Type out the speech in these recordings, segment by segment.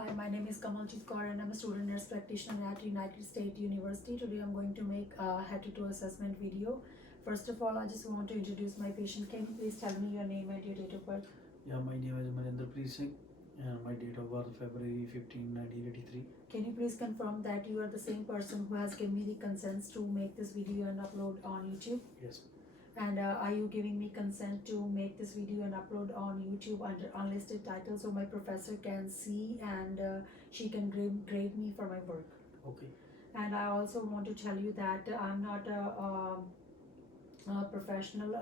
Hi, my name is Kamaljeet Kaur and I'm a student nurse practitioner at United States University. Today I'm going to make a head-to-toe assessment video. First of all, I just want to introduce my patient. Can you please tell me your name and your date of birth? Yeah, my name is Marinderpreet Singh and my date of birth February 15, 1983. Can you please confirm that you are the same person who has given me the consents to make this video and upload on YouTube? Yes. And are you giving me consent to make this video and upload on YouTube under unlisted title so my professor can see and she can grade me for my work? Okay. And I also want to tell you that I'm not a professional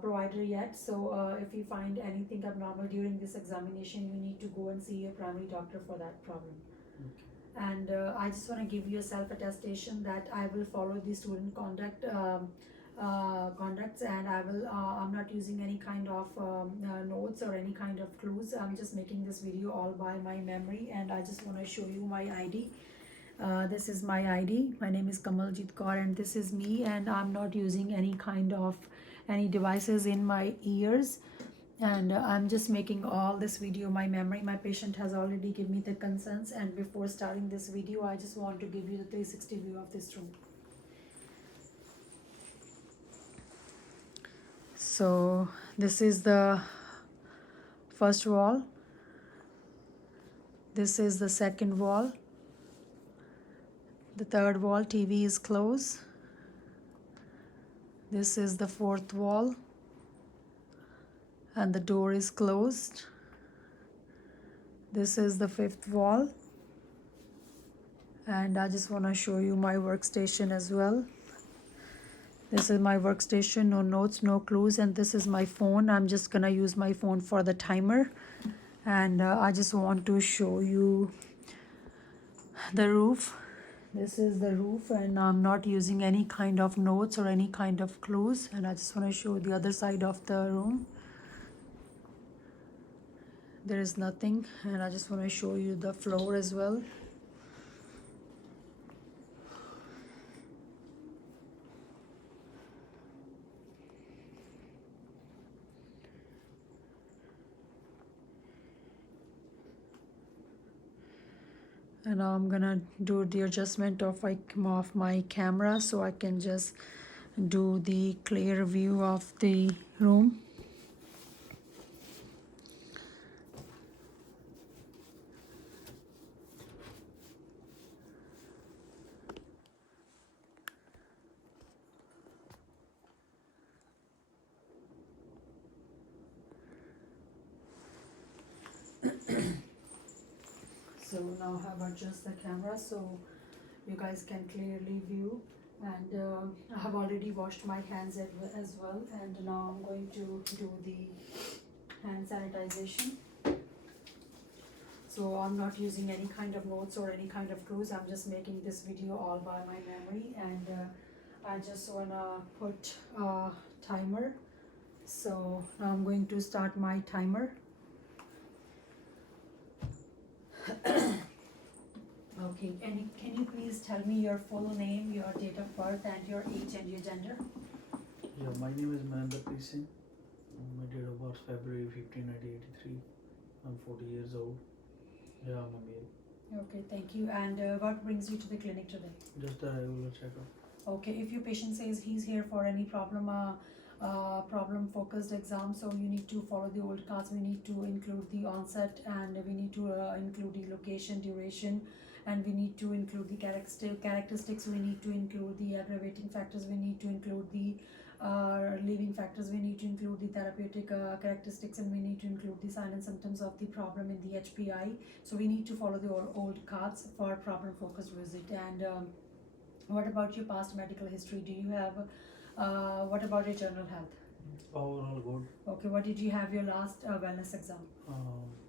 provider yet. So if you find anything abnormal during this examination, you need to go and see your primary doctor for that problem. Okay. And I just want to give you a self-attestation that I will follow the student conducts, and I'm not using any kind of notes or any kind of clues. I'm just making this video all by my memory, and I just want to show you my ID. This is my ID. My name is Kamaljeet Kaur and this is me, and I'm not using any kind of any devices in my ears, and I'm just making all this video my memory. My patient has already given me the consents, and before starting this video I just want to give you the 360 view of this room. So this is the first wall, this is the second wall, the third wall TV is closed, this is the fourth wall and the door is closed, this is the fifth wall, and I just want to show you my workstation as well. This is my workstation, no notes, no clues, and this is my phone. I'm just gonna use my phone for the timer, and I just want to show you the roof. This is the roof, and I'm not using any kind of notes or any kind of clues, and I just want to show the other side of the room. There is nothing, and I just want to show you the floor as well. And now I'm gonna do the adjustment of my camera so I can just do the clear view of the room. So now I have adjusted the camera so you guys can clearly view, and I have already washed my hands as well, and now I'm going to do the hand sanitization. So I'm not using any kind of notes or any kind of clues. I'm just making this video all by my memory, and I just wanna put a timer. So now I'm going to start my timer. Okay, and can you please tell me your full name, your date of birth, and your age and your gender? Yeah, my name is Marinderpreet Singh. My date of birth February 15, 1983. I'm 40 years old. Yeah, I'm a male. Okay, thank you. And what brings you to the clinic today? Just a regular checkup. Okay, if your patient says he's here for any problem focused exam, so you need to follow the old cards. We need to include the onset, and we need to include the location, duration, and we need to include the characteristics. We need to include the aggravating factors. We need to include the leaving factors. We need to include the therapeutic characteristics, and we need to include the signs and symptoms of the problem in the HPI. So we need to follow the old cards for problem focused visit. And what about your past medical history? Do you have what about your general health? Overall good. Okay, what did you have your last wellness exam?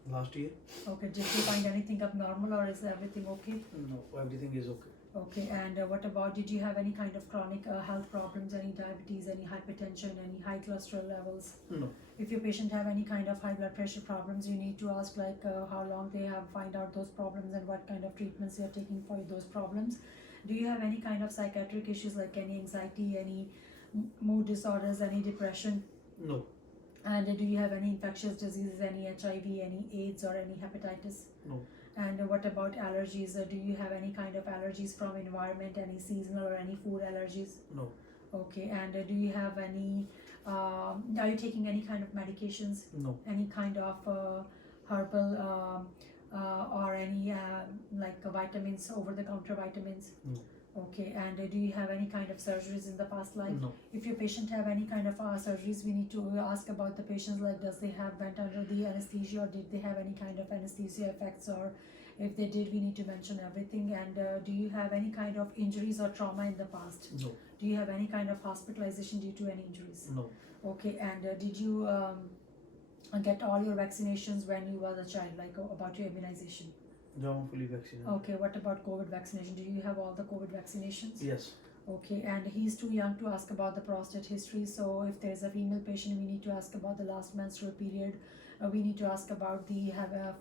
Last year? Okay, did you find anything abnormal, or is everything okay? No, everything is okay. Okay, and what about, did you have any kind of chronic health problems, any diabetes, any hypertension, any high cholesterol levels? No. If your patient have any kind of high blood pressure problems, you need to ask like how long they have find out those problems and what kind of treatments they are taking for those problems. Do you have any kind of psychiatric issues like any anxiety, any mood disorders, any depression? No. And do you have any infectious diseases, any HIV, any AIDS, or any hepatitis? No. And what about allergies? Do you have any kind of allergies from environment, any seasonal or any food allergies? No. Okay, and do you have any, are you taking any kind of medications? No. Any kind of herbal or any like vitamins, over the counter vitamins? No. Okay, and do you have any kind of surgeries in the past life? No. If your patient have any kind of surgeries, we need to ask about the patients, like does they have went under the anesthesia, or did they have any kind of anesthesia effects, or if they did, we need to mention everything. And do you have any kind of injuries or trauma in the past? No. Do you have any kind of hospitalization due to any injuries? No. Okay, and did you get all your vaccinations when you were a child, like about your immunization? Yeah, I'm fully vaccinated. Okay, what about COVID vaccination? Do you have all the COVID vaccinations? Yes. Okay, and he's too young to ask about the prostate history, so if there's a female patient, we need to ask about the last menstrual period. We need to ask about the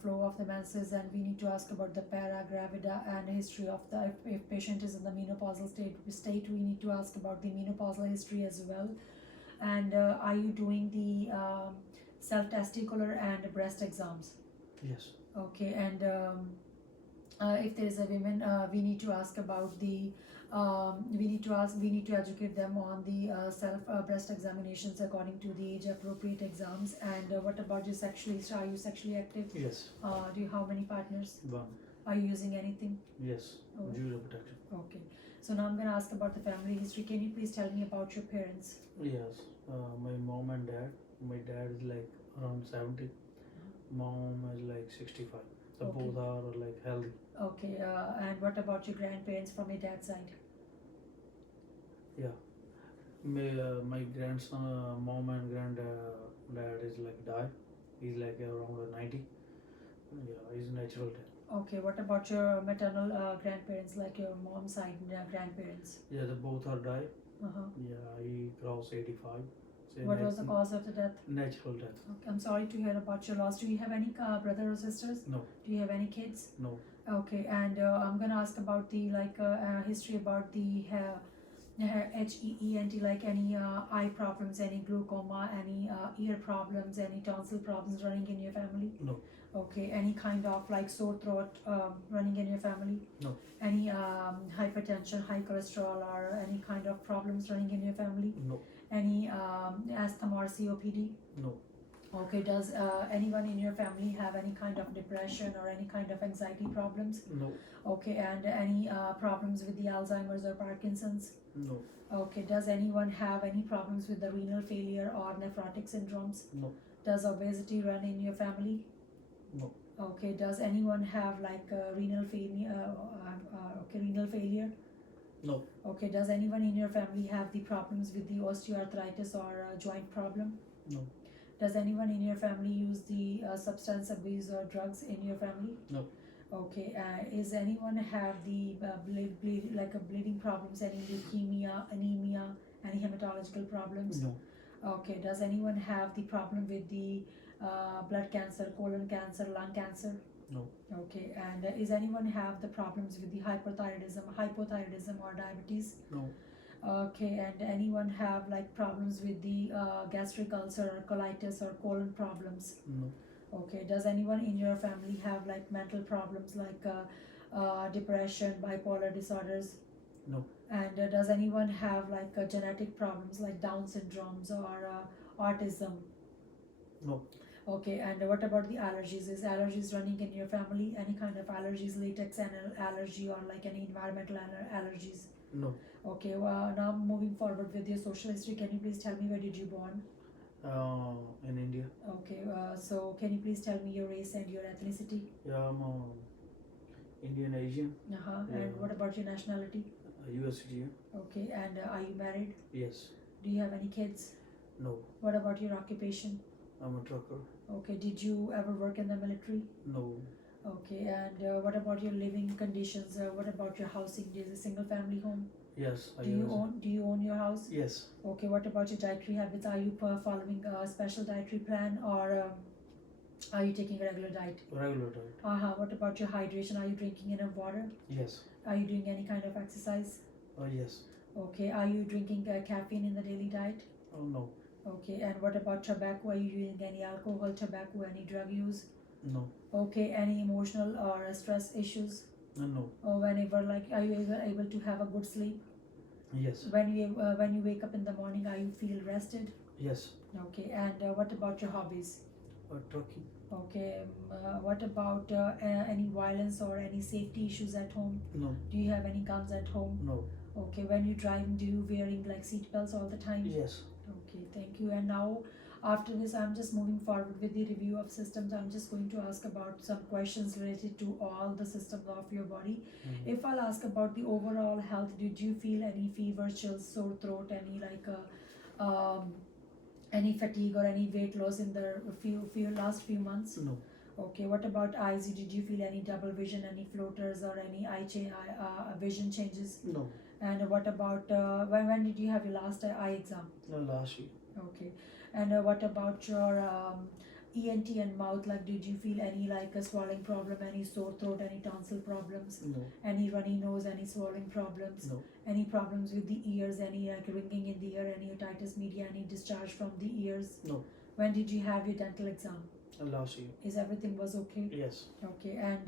flow of the menses, and we need to ask about the para, gravida, and history of the, if patient is in the menopausal state, we need to ask about the menopausal history as well. And are you doing the self-testicular and breast exams? Yes. Okay, and if there is a woman, we need to ask about the we need to educate them on the self breast examinations according to the age appropriate exams. And what about your sexually? Are you sexually active? Yes. Do you, how many partners? One. Are you using anything? Yes. Oh. Due to protection. Okay, so now I'm gonna ask about the family history. Can you please tell me about your parents? Yes. My mom and dad. My dad is like around 70. Mom is like 65. So Okay. both are like healthy. Okay, and what about your grandparents from your dad's side? My grandson, mom and dad is like died. He's like around 90. Yeah, he's natural death. Okay, what about your maternal grandparents, like your mom's side grandparents? Yeah, they both are died. Uh-huh. Yeah, he crossed 85. So What was the cause of the death? Natural death. Okay, I'm sorry to hear about your loss. Do you have any brother or sisters? No. Do you have any kids? No. Okay, and I'm gonna ask about the history about the HEENT, like any eye problems, any glaucoma, any ear problems, any tonsil problems running in your family? No. Okay, any kind of like sore throat running in your family? No. Any hypertension, high cholesterol, or any kind of problems running in your family? No. Any asthma or COPD? No. Okay, does anyone in your family have any kind of depression or any kind of anxiety problems? No. Okay, and any problems with the Alzheimer's or Parkinson's? No. Okay, does anyone have any problems with the renal failure or nephrotic syndromes? No. Does obesity run in your family? No. Okay, does anyone have like renal failure? Renal failure? No. Okay, does anyone in your family have the problems with the osteoarthritis or joint problem? No. Does anyone in your family use the substance abuse or drugs in your family? No. Okay, is anyone have the bleeding problems, any leukemia, anemia, any hematological problems? No. Okay, does anyone have the problem with the blood cancer, colon cancer, lung cancer? No. Okay, and is anyone have the problems with the hypothyroidism or diabetes? No. Okay, and anyone have like problems with the gastric ulcer or colitis or colon problems? No. Okay, does anyone in your family have like mental problems like depression, bipolar disorders? No. And does anyone have like genetic problems like Down syndromes or autism? No. Okay, and what about the allergies? Is allergies running in your family? Any kind of allergies, latex allergy, or like any environmental allergies? No. Okay, well, now moving forward with your social history, can you please tell me where did you born? In India. Okay, so can you please tell me your race and your ethnicity? Yeah, I'm Indian Asian. Uh-huh. Yeah. And what about your nationality? US citizen. Okay, and are you married? Yes. Do you have any kids? No. What about your occupation? I'm a trucker. Okay, did you ever work in the military? No. Okay, and what about your living conditions? What about your housing? Is it a single family home? Yes. Do you own your house? Yes. Okay, what about your dietary habits? Are you following a special dietary plan, or are you taking a regular diet? Regular diet. What about your hydration? Are you drinking enough water? Yes. Are you doing any kind of exercise? Yes. Okay, are you drinking caffeine in the daily diet? Oh no. Okay, and what about tobacco? Are you using any alcohol, tobacco, any drug use? No. Okay, any emotional or stress issues? No. Or whenever, like, are you able to have a good sleep? Yes. When you wake up in the morning, are you feel rested? Yes. Okay, and what about your hobbies? Trucking. Okay, what about any violence or any safety issues at home? No. Do you have any guns at home? No. Okay, when you driving, do you wearing like seat belts all the time? Yes. Okay, thank you. And now, after this, I'm just moving forward with the review of systems. I'm just going to ask about some questions related to all the systems of your body. Mhm. If I'll ask about the overall health, did you feel any fever, chills, sore throat, any like any fatigue or any weight loss in the few last few months? No. Okay, what about eyes? Did you feel any double vision, any floaters, or any vision changes? No. And what about when did you have your last eye exam? No. Last week. Okay, and what about your ENT and mouth? Like, did you feel any like a swallowing problem, any sore throat, any tonsil problems, No. any runny nose, any swallowing problems, No. any problems with the ears, any like ringing in the ear, any otitis media, any discharge from the ears? No. When did you have your dental exam? Last year. Is everything was okay? Yes. Okay, and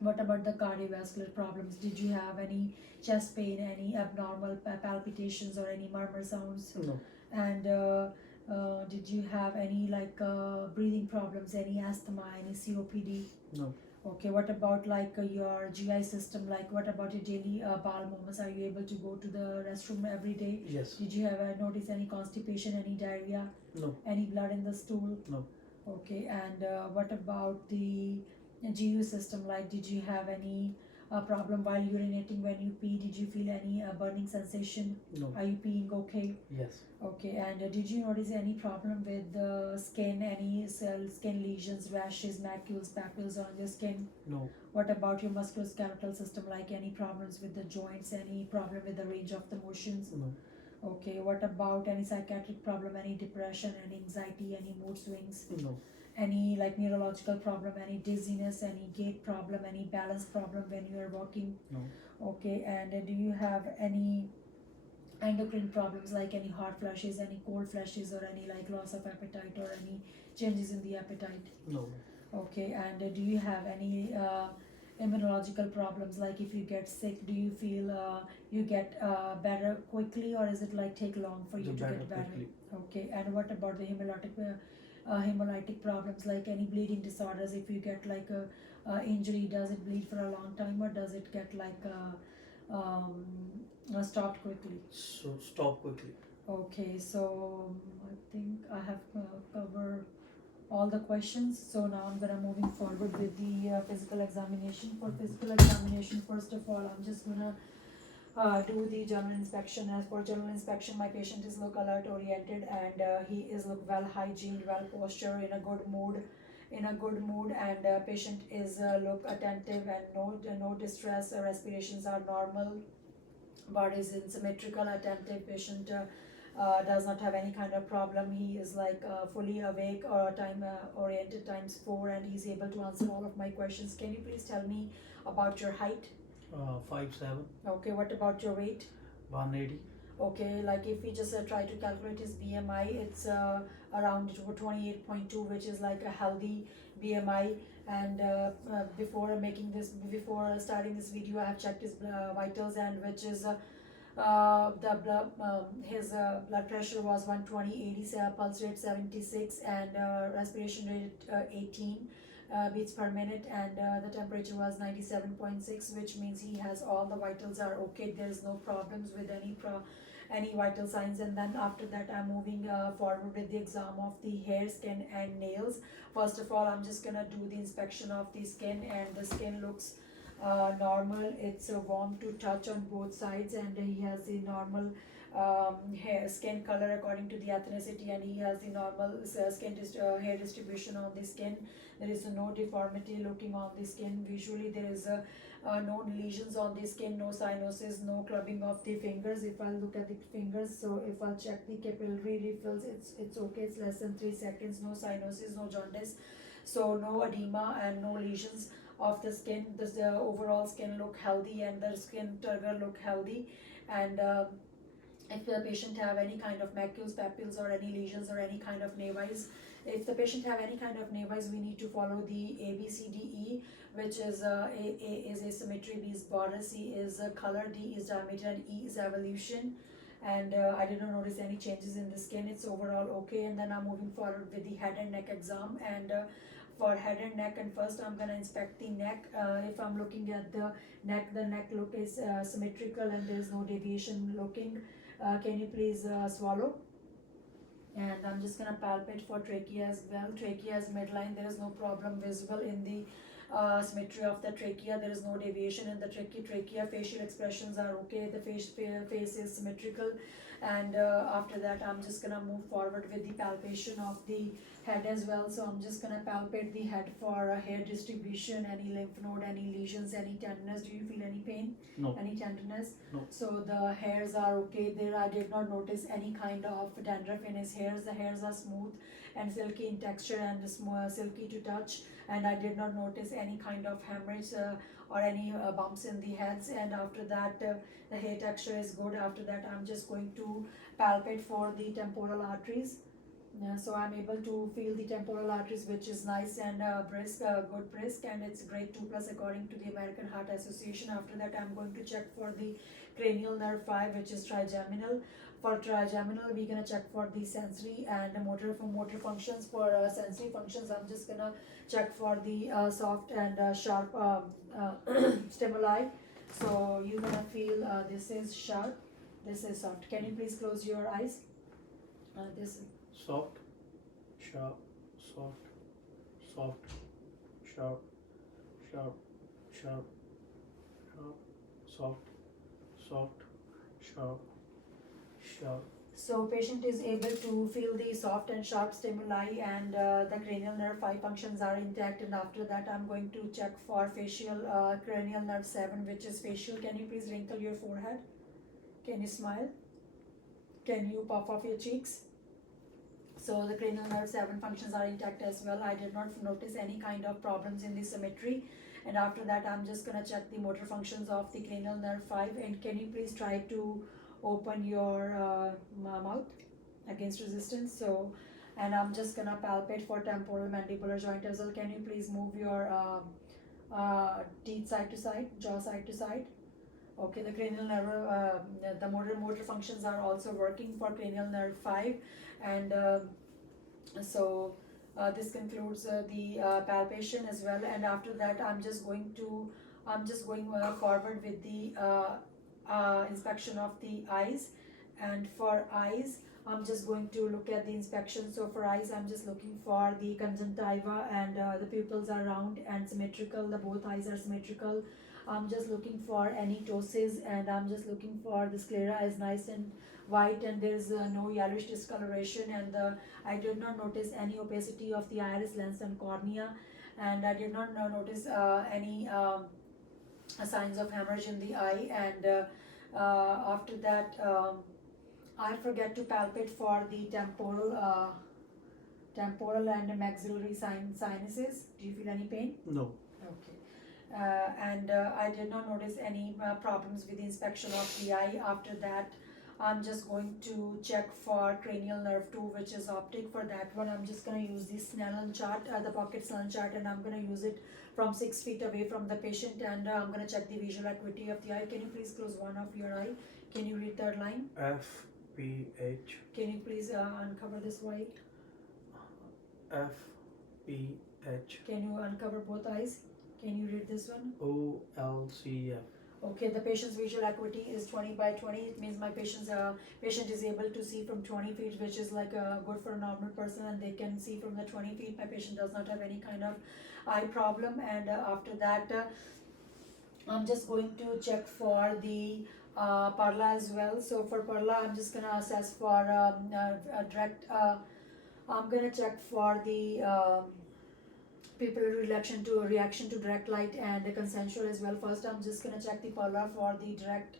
what about the cardiovascular problems? Did you have any chest pain, any abnormal palpitations, or any murmur sounds? No. And did you have any like breathing problems, any asthma, any COPD? No. Okay, what about like your GI system? Like, what about your daily bowel movements? Are you able to go to the restroom every day? Yes. Did you have notice any constipation, any diarrhea, No. any blood in the stool? No. Okay, and what about the GU system? Like, did you have any problem while urinating when you pee? Did you feel any burning sensation? No. Are you peeing okay? Yes. Okay, and did you notice any problem with the skin, any skin lesions, rashes, macules, papules on your skin? No. What about your musculoskeletal system? Like, any problems with the joints, any problem with the range of the motions? No. Okay, what about any psychiatric problem, any depression, any anxiety, any mood swings? No. Any like neurological problem, any dizziness, any gait problem, any balance problem when you are walking? No. Okay, and do you have any endocrine problems like any hot flashes, any cold flashes, or any like loss of appetite or any changes in the appetite? No. Okay, and do you have any immunological problems, like if you get sick, do you feel you get better quickly, or is it like take long for you to get better? Quickly. Okay, and what about the hemolytic problems, like any bleeding disorders? If you get like a injury, does it bleed for a long time, or does it get like stopped quickly? So stop quickly. Okay, so I think I have covered all the questions. So now I'm gonna moving forward with the physical examination. For physical examination, first of all, I'm just gonna do the general inspection. As for general inspection, my patient is look alert, oriented, and he is look well hygiene, well posture, in a good mood. And patient is look attentive and no distress. Respirations are normal. Body is in symmetrical, attentive. Patient does not have any kind of problem. He is like fully awake or time oriented times 4, and he's able to answer all of my questions. Can you please tell me about your height? 5'7", Okay, what about your weight? 180. Okay, like if we just try to calculate his BMI, it's around 28.2, which is like a healthy BMI. And before starting this video, I have checked his vitals, and which is his blood pressure was 120/80, pulse rate 76, and respiration rate 18 beats per minute, and the temperature was 97.6, which means he has all the vitals are okay. There is no problems with any vital signs. And then after that, I'm moving forward with the exam of the hair, skin, and nails. First of all, I'm just gonna do the inspection of the skin, and the skin looks normal. It's warm to touch on both sides, and he has the normal skin color according to the ethnicity, and he has the normal hair distribution on the skin. There is no deformity looking on the skin. Visually, there is no lesions on the skin, no cyanosis, no clubbing of the fingers. If I look at the fingers, so if I check the capillary refills, it's okay. It's less than 3 seconds. No cyanosis, no jaundice, so no edema and no lesions of the skin. The overall skin look healthy, and the skin turgor look healthy. And If the patient have any kind of macules, papules, or any lesions or any kind of nevis, if the patient have any kind of nevis, we need to follow the A, B, C, D, E, which is A is asymmetry, B is border, C is color, D is diameter, and E is evolution. And I did not notice any changes in the skin. It's overall okay. And then I'm moving forward with the head and neck exam. And for head and neck, and first I'm gonna inspect the neck. If I'm looking at the neck look is symmetrical and there is no deviation looking. Can you please swallow? And I'm just gonna palpate for trachea as well. Trachea is midline. There is no problem visible in the symmetry of the trachea. There is no deviation in the trachea. Facial expressions are okay. The face is symmetrical. And after that, I'm just gonna move forward with the palpation of the head as well. So I'm just gonna palpate the head for hair distribution, any lymph node, any lesions, any tenderness. Do you feel any pain? No. Any tenderness? No. So the hairs are okay there. I did not notice any kind of dandruff in his hairs. The hairs are smooth and silky in texture and silky to touch. And I did not notice any kind of hemorrhage or any bumps in the heads. And after that, the hair texture is good. After that, I'm just going to palpate for the temporal arteries. So I'm able to feel the temporal arteries, which is nice and brisk, good brisk, and it's grade 2+ according to the American Heart Association. After that, I'm going to check for the cranial nerve 5, which is trigeminal. For trigeminal, we're gonna check for the sensory and motor functions. For sensory functions, I'm just gonna check for the soft and sharp stimuli. So you're gonna feel this is sharp, this is soft. Can you please close your eyes? This Soft, sharp, soft, soft, sharp, sharp, sharp, sharp, soft, soft, sharp, sharp. So patient is able to feel the soft and sharp stimuli, and the cranial nerve 5 functions are intact. And after that, I'm going to check for facial cranial nerve 7, which is facial. Can you please wrinkle your forehead? Can you smile? Can you puff off your cheeks? So the cranial nerve 7 functions are intact as well. I did not notice any kind of problems in the symmetry. And after that, I'm just gonna check the motor functions of the cranial nerve 5. And can you please try to open your mouth against resistance? So, and I'm just gonna palpate for temporal mandibular joint as well. Can you please move your teeth side to side, jaw side to side? Okay, the cranial nerve, the motor functions are also working for cranial nerve 5. And so this concludes the palpation as well. And after that, I'm just going forward with the inspection of the eyes. And for eyes, I'm just going to look at the inspection. So for eyes, I'm just looking for the conjunctiva, and the pupils are round and symmetrical. The both eyes are symmetrical. I'm just looking for any ptosis, and I'm just looking for the sclera is nice and white, and there is no yellowish discoloration. And I did not notice any opacity of the iris, lens, and cornea. And I did not notice any signs of hemorrhage in the eye. And after that, I forget to palpate for the temporal and maxillary sinuses. Do you feel any pain? No. Okay. And I did not notice any problems with the inspection of the eye. After that, I'm just going to check for cranial nerve 2, which is optic. For that one, I'm just going to use the Snellen chart, the pocket Snellen chart, and I'm going to use it from 6 feet away from the patient. And I'm going to check the visual acuity of the eye. Can you please close one of your eye? Can you read third line? FPH. Can you please uncover this white? FPH. Can you uncover both eyes? Can you read this one? OLCF. Okay, the patient's visual acuity is 20 by 20. It means my patient is able to see from 20 feet, which is like good for a normal person, and they can see from the 20 feet. My patient does not have any kind of eye problem. And after that, I'm just going to check for the Parla as well. So for Parla, I'm just gonna assess for a direct. I'm gonna check for the pupillary reaction to direct light, and consensual as well. First, I'm just gonna check the Parla for the direct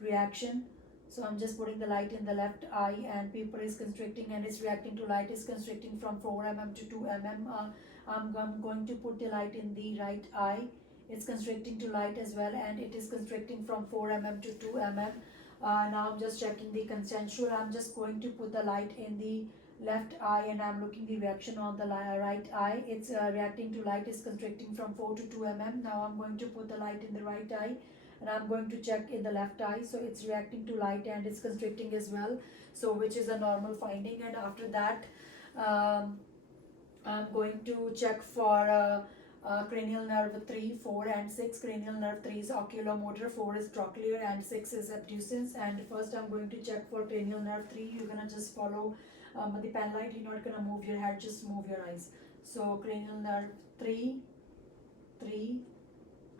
reaction. So I'm just putting the light in the left eye, and pupil is constricting and it's reacting to light, is constricting from 4 mm to 2 mm. I'm going to put the light in the right eye. It's constricting to light as well, and it is constricting from 4 mm to 2 mm. Now I'm just checking the consensual. I'm just going to put the light in the left eye, and I'm looking the reaction on the right eye. It's reacting to light, is constricting from 4 to 2 mm. Now I'm going to put the light in the right eye, and I'm going to check in the left eye. So it's reacting to light and it's constricting as well, so which is a normal finding. And after that, um, I'm going to check for cranial nerve 3, 4 and 6. Cranial nerve 3 is oculomotor, 4 is trochlear and 6 is abducens. And first I'm going to check for cranial nerve 3. You're gonna just follow the pen light. You're not gonna move your head, just move your eyes. So cranial nerve 3, 3,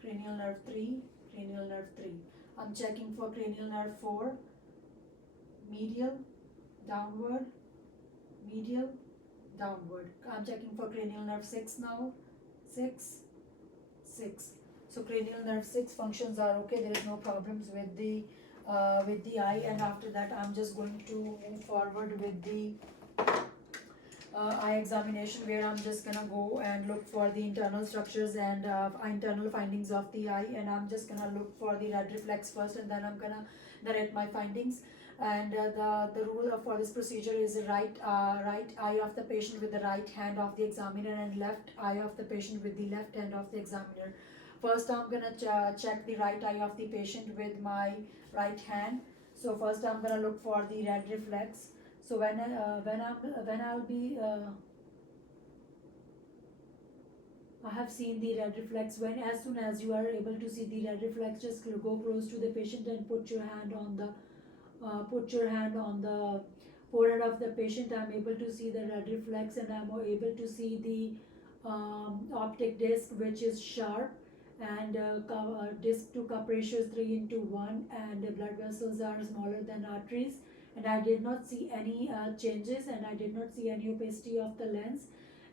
cranial nerve 3, cranial nerve 3. I'm checking for cranial nerve 4, medial, downward, medial, downward. I'm checking for cranial nerve 6 now. 6, 6. So cranial nerve 6 functions are okay. There is no problems with the eye. And after that, I'm just going to move forward with the eye examination, where I'm just gonna go and look for the internal structures and internal findings of the eye. And I'm just gonna look for the red reflex first, and then I'm gonna narrate my findings. And the rule for this procedure is right eye of the patient with the right hand of the examiner, and left eye of the patient with the left hand of the examiner. First I'm gonna check the right eye of the patient with my right hand. So first I'm gonna look for the red reflex. So when I'll be I have seen the red reflex. When as soon as you are able to see the red reflex, just go close to the patient and put your hand on the forehead of the patient. I'm able to see the red reflex, and I'm able to see the optic disc, which is sharp, and disc to cup ratio is 3:1, and the blood vessels are smaller than arteries. And I did not see any changes, and I did not see any opacity of the lens.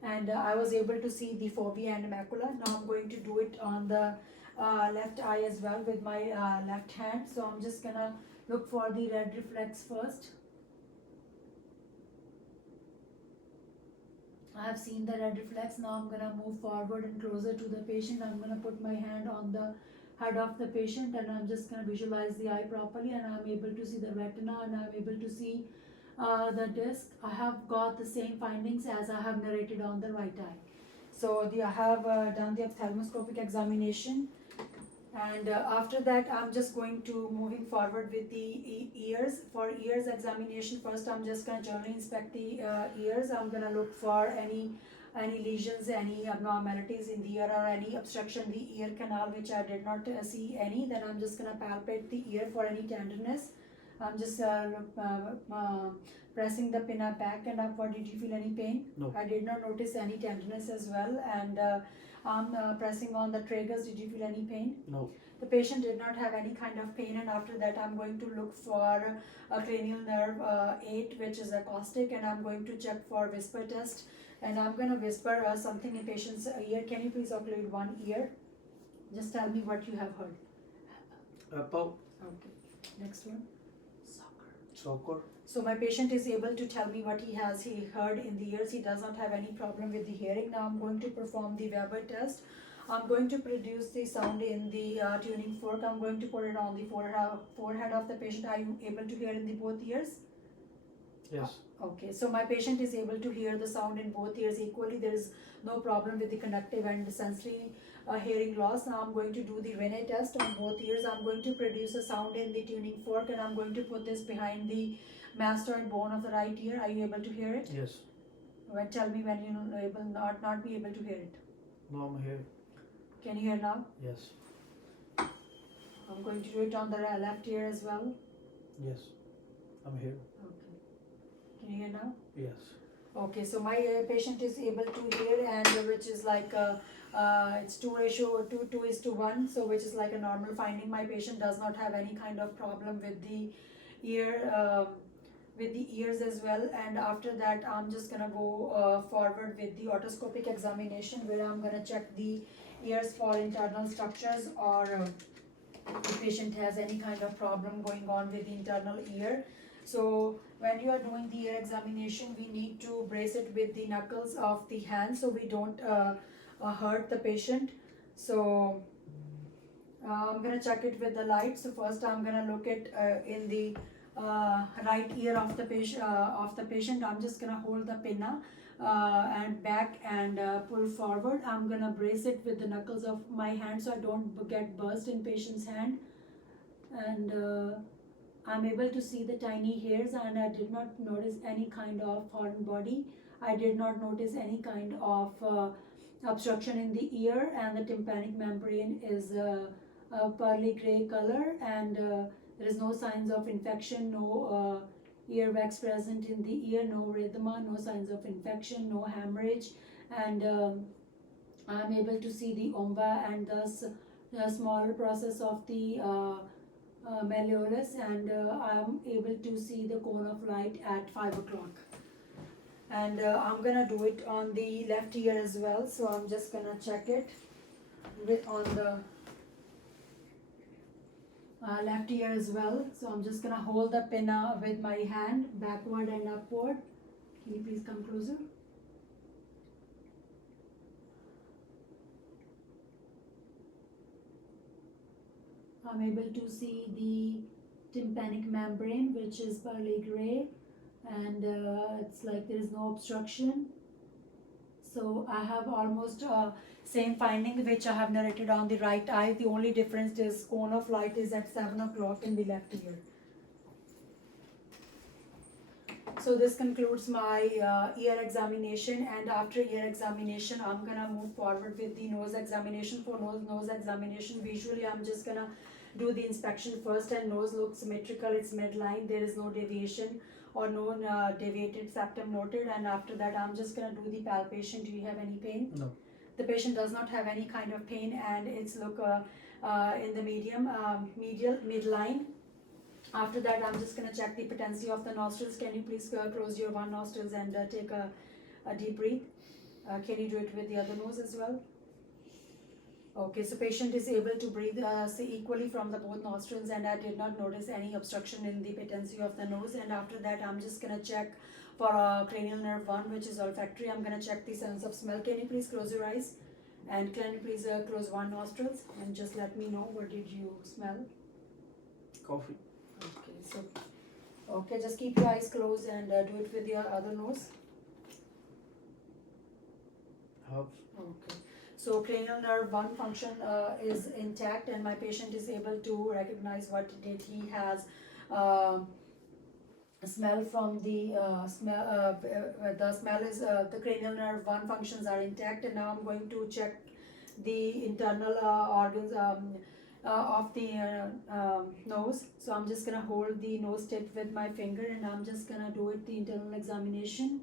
And I was able to see the fovea and macula. Now I'm going to do it on the left eye as well with my left hand. So I'm just gonna look for the red reflex first. I have seen the red reflex. Now I'm gonna move forward and closer to the patient. I'm gonna put my hand on the head of the patient, and I'm just gonna visualize the eye properly, and I'm able to see the retina, and I'm able to see the disc. I have got the same findings as I have narrated on the right eye. So I have done the ophthalmoscopic examination. And after that, I'm just going to moving forward with the ears. For ears examination, first I'm just gonna generally inspect the ears. I'm gonna look for any lesions, any abnormalities in the ear, or any obstruction in the ear canal, which I did not see any. Then I'm just gonna palpate the ear for any tenderness. I'm just pressing the pinna back and upward. Did you feel any pain? No. I did not notice any tenderness as well. And I'm pressing on the trachea. Did you feel any pain? No. The patient did not have any kind of pain. And after that, I'm going to look for a cranial nerve 8, which is acoustic, and I'm going to check for whisper test. And I'm going to whisper something in patient's ear. Can you please occlude one ear? Just tell me what you have heard. Apple. Okay. Next one. Soccer. So my patient is able to tell me what he heard in the ears. He does not have any problem with the hearing. Now I'm going to perform the Weber test. I'm going to produce the sound in the tuning fork. I'm going to put it on the forehead of the patient. Are you able to hear in the both ears? Yes. Okay, so my patient is able to hear the sound in both ears equally. There is no problem with the conductive and the sensory hearing loss. Now I'm going to do the Rene test on both ears. I'm going to produce a sound in the tuning fork, and I'm going to put this behind the mastoid bone of the right ear. Are you able to hear it? Yes. Well, tell me when you will not be able to hear it. No, I'm here. Can you hear now? Yes. I'm going to do it on the left ear as well. Yes. I'm here. Okay. Can you hear now? Yes. Okay, so my patient is able to hear, and which is like it's 2:1, so which is like a normal finding. My patient does not have any kind of problem with the ear, with the ears as well. And after that, I'm just gonna go forward with the otoscopic examination, where I'm gonna check the ears for internal structures, or the patient has any kind of problem going on with the internal ear. So when you are doing the ear examination, we need to brace it with the knuckles of the hand, so we don't hurt the patient. So I'm gonna check it with the light. So first I'm gonna look at in the right ear of the patient. I'm just gonna hold the pinna and back and pull forward. I'm gonna brace it with the knuckles of my hand so I don't get burst in patient's hand. And I'm able to see the tiny hairs, and I did not notice any kind of foreign body. I did not notice any kind of obstruction in the ear, and the tympanic membrane is a pearly gray color, and there is no signs of infection, no earwax present in the ear, no erythema, no signs of infection, no hemorrhage, and I'm able to see the omba and thus the smaller process of the malleolus, and I'm able to see the cone of light at 5 o'clock. And I'm gonna do it on the left ear as well, so I'm just gonna check it on the left ear as well. So I'm just gonna hold the pinna with my hand backward and upward. Can you please come closer? I'm able to see the tympanic membrane, which is pearly gray, and it's like there is no obstruction. So I have almost same finding which I have narrated on the right eye. The only difference is cone of light is at 7 o'clock in the left ear. So this concludes my ear examination, and after ear examination I'm gonna move forward with the nose examination. For nose examination, visually I'm just gonna do the inspection first, and nose looks symmetrical, it's midline, there is no deviation or no deviated septum noted. And after that I'm just gonna do the palpation. Do you have any pain? No. The patient does not have any kind of pain, and it's look in the medial midline. After that I'm just gonna check the patency of the nostrils. Can you please close your one nostrils and take a deep breath? Can you do it with the other nose as well? Okay, so patient is able to breathe equally from the both nostrils, and I did not notice any obstruction in the patency of the nose. And after that I'm just gonna check for cranial nerve 1, which is olfactory. I'm gonna check the sense of smell. Can you please close your eyes, and can you please close one nostrils and just let me know what did you smell? Coffee. Okay, so okay, just keep your eyes closed and do it with your other nose. Herbs. Okay, so cranial nerve 1 function is intact, and my patient is able to recognize what did he has smell from the smell. The smell is the cranial nerve 1 functions are intact, and now I'm going to check the internal organs of the nose. So I'm just gonna hold the nose tip with my finger, and I'm just gonna do it the internal examination.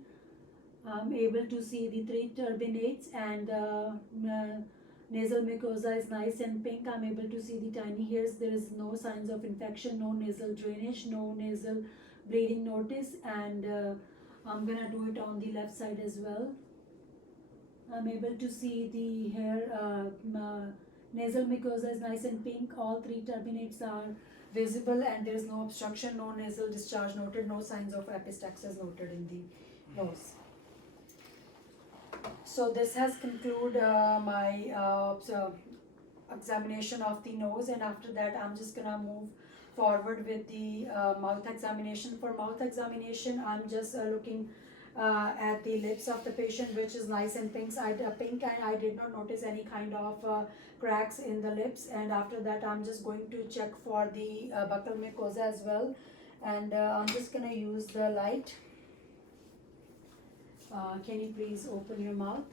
I'm able to see the 3 turbinates, and nasal mucosa is nice and pink. I'm able to see the tiny hairs. There is no signs of infection, no nasal drainage, no nasal bleeding notice, and I'm gonna do it on the left side as well. I'm able to see the hair, nasal mucosa is nice and pink. All 3 turbinates are visible, and there is no obstruction, no nasal discharge noted, no signs of epistaxis noted in the nose. So this has concluded my examination of the nose, and after that I'm just gonna move forward with the mouth examination. For mouth examination, I'm just looking at the lips of the patient, which is nice and pink, and I did not notice any kind of cracks in the lips. And after that I'm just going to check for the buccal mucosa as well, and I'm just gonna use the light. Can you please open your mouth?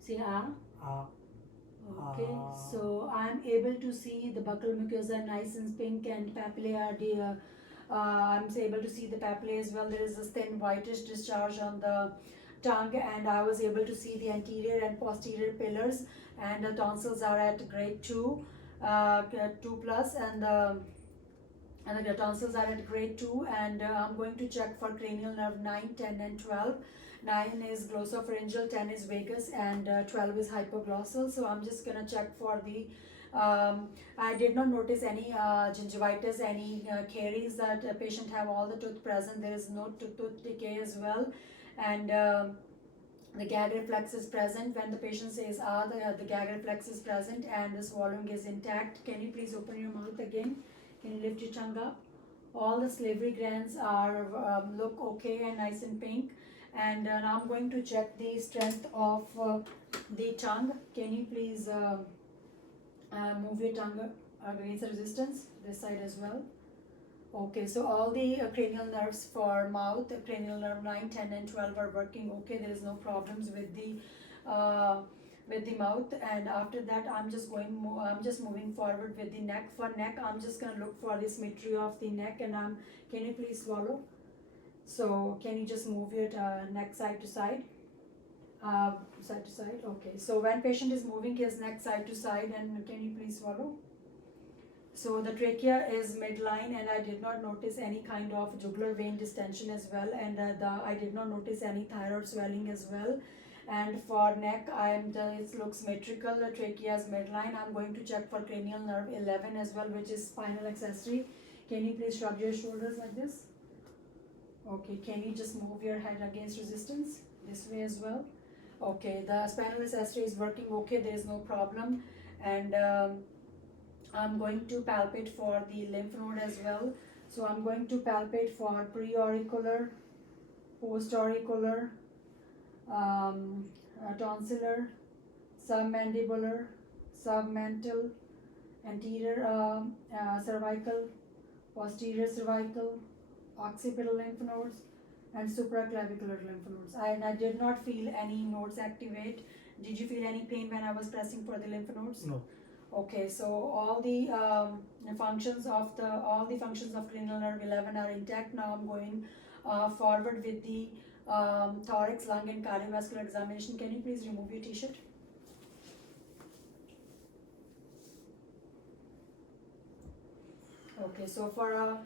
Say ah. Okay, so I'm able to see the buccal mucosa nice and pink, and papillae are I'm able to see the papillae as well. There is a thin whitish discharge on the tongue, and I was able to see the anterior and posterior pillars, and the tonsils are at grade 2, 2 plus, and the tonsils are at grade 2, and I'm going to check for cranial nerve 9, 10 and 12. 9 is glossopharyngeal, 10 is vagus, and 12 is hypoglossal. So I'm just gonna check for the I did not notice any gingivitis, any caries. That patient have all the tooth present. There is no tooth decay as well, and the gag reflex is present. When the patient says ah, the gag reflex is present and the swallowing is intact. Can you please open your mouth again? Can you lift your tongue up? All the salivary glands are look okay and nice and pink. And now I'm going to check the strength of the tongue. Can you please move your tongue against the resistance, this side as well? Okay, so all the cranial nerves for mouth, cranial nerve 9, 10 and 12 are working okay. There is no problems with the mouth. And after that I'm just moving forward with the neck. For neck I'm just going to look for the symmetry of the neck. And can you please swallow? So can you just move your neck side to side? Side to side. Okay, so when patient is moving his neck side to side, and can you please swallow? So the trachea is midline, and I did not notice any kind of jugular vein distension as well, and I did not notice any thyroid swelling as well. And for neck, it looks symmetrical. The trachea is midline. I'm going to check for cranial nerve 11 as well, which is spinal accessory. Can you please shrug your shoulders like this? Okay, can you just move your head against resistance this way as well? Okay, the spinal accessory is working okay. There is no problem. And I'm going to palpate for the lymph node as well. So I'm going to palpate for preauricular, postauricular, tonsillar, submandibular, submental, anterior cervical, posterior cervical, occipital lymph nodes, and supraclavicular lymph nodes. And I did not feel any nodes activate. Did you feel any pain when I was pressing for the lymph nodes? No. Okay, so all the functions of cranial nerve 11 are intact. Now I'm going forward with the thorax, lung, and cardiovascular examination. Can you please remove your t-shirt? Okay, so for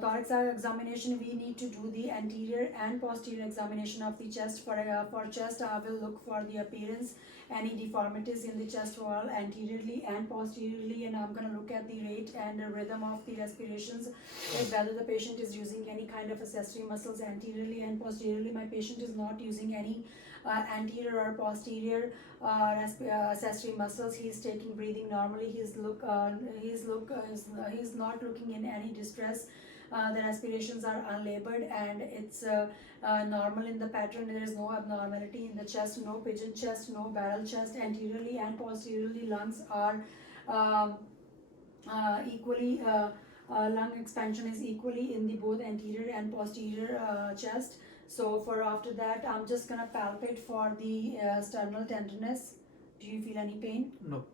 thorax examination, we need to do the anterior and posterior examination of the chest. For chest, I will look for the appearance, any deformities in the chest wall anteriorly and posteriorly, and I'm going to look at the rate and the rhythm of the respirations, whether the patient is using any kind of accessory muscles anteriorly and posteriorly. My patient is not using any anterior or posterior accessory muscles. He is taking breathing normally. He's not looking in any distress. The respirations are unlabored, and it's normal in the pattern. There is no abnormality in the chest, no pigeon chest, no barrel chest. Anteriorly and posteriorly, lungs are equally. Lung expansion is equally in the both anterior and posterior chest. So for after that, I'm just gonna palpate for the sternal tenderness. Do you feel any pain? No.